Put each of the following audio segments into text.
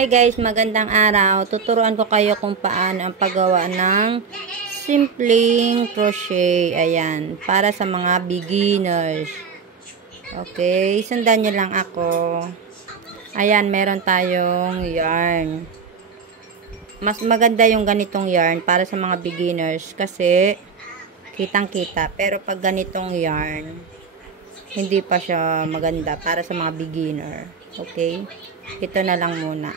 Hey guys, magandang araw. Tuturuan ko kayo kung paano ang paggawa ng simpleng crochet. Ayan, para sa mga beginners. Okay, sundan nyo lang ako. Ayan, meron tayong yarn. Mas maganda yung ganitong yarn para sa mga beginners kasi kitang-kita. Pero pag ganitong yarn, hindi pa siya maganda para sa mga beginner. Okay, ito na lang muna.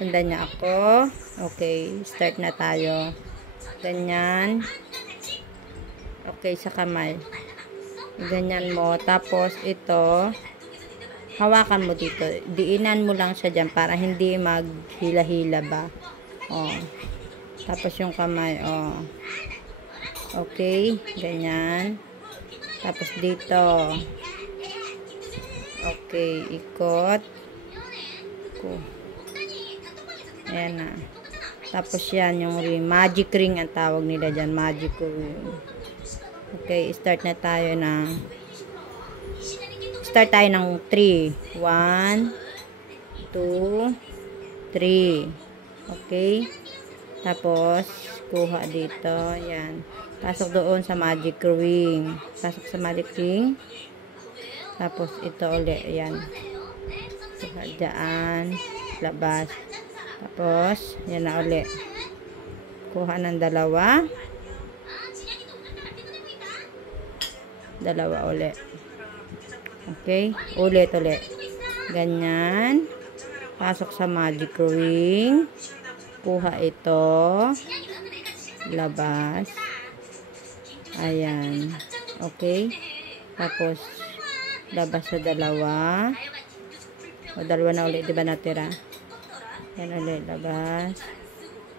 Sundan niya ako. Okay, start na tayo. Ganyan. Okay, sa kamay. Ganyan mo. Tapos, ito, hawakan mo dito. Diinan mo lang siya dyan para hindi maghila-hila ba. Oh. Tapos yung kamay, oh. Okay, ganyan. Tapos dito. Okay, ikot. Ayan na. Tapos yan, yung ring. Magic ring ang tawag nila dyan. Magic ring. Okay, start na tayo na. Start tayo ng 3. 1, 2, 3. Okay. Tapos, kuha dito. Ayan. Pasok doon sa magic ring. Pasok sa magic ring. Tapos, ito ulit. Ayan. Kuha dyan. Labas. Tapos, yan na ulit. Kuha ng dalawa. Dalawa ulit. Okay? Ulit. Ganyan. Pasok sa magic ring. Kuha ito. Labas. Ayan. Okay? Tapos, labas sa dalawa. O, dalawa na ulit. Diba natira? Yan ulit, labas.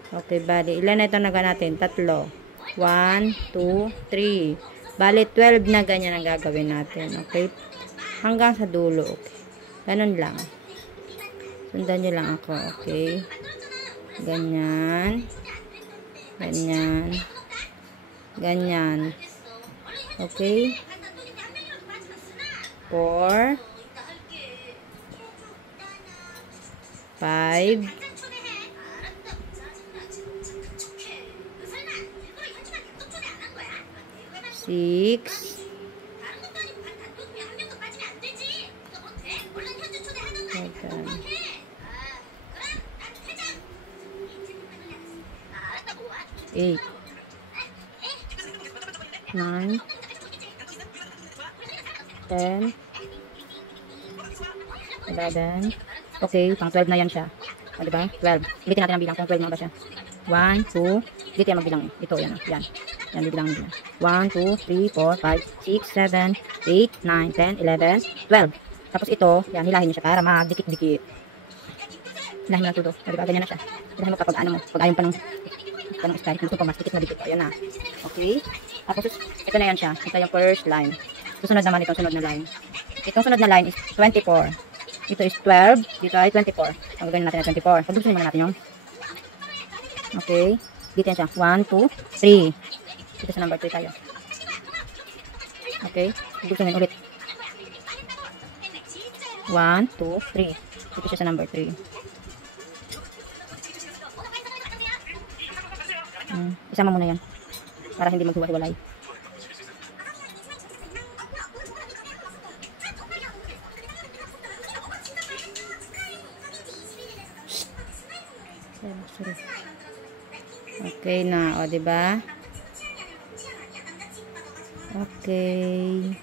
Okay, bali. Ilan na ito naga natin? 3. 1, 2, 3. Bali, 12 na ganyan ang gagawin natin. Okay? Hanggang sa dulo. Okay. Ganun lang. Sundan nyo lang ako. Okay? Ganyan. Ganyan. Ganyan. Okay? 4. 5, 6, 8, 9, 10, 11. Okay, pang 12 na yan siya. O, diba? 12. Ulitin natin ang bilang kung 12 na ba siya. 1, 2. Dito yan magbilang. Ito, yan. Yan. Yan, bibilang. 1, 2, 3, 4, 5, 6, 7, 8, 9, 10, 11, 12. Tapos ito, yan, hilahin nyo siya para magdikit-dikit. Hilahin mo lang todo. O, diba? Ganyan na siya. Hilahin mo kapag ano mo. Pag ayaw pa ng style. Gusto pa mas dikit na dikit. O, yan na. Okay. Tapos, ito na yan siya. Ito yung first line. Susunod naman itong sunod na line. Itong sunod na line is 24. Ito is 12. Dito ay 24. Ang gagawin natin na 24. Pagbusin muna natin yung. Okay. Dito yan siya. 1, 2, 3. Dito sa number 3 tayo. Okay. Pagbusin ulit. 1, 2, 3. Dito siya sa number 3. Isama muna yan. Para hindi maghiwa-hiwalay. Okay na, o, diba? Okay.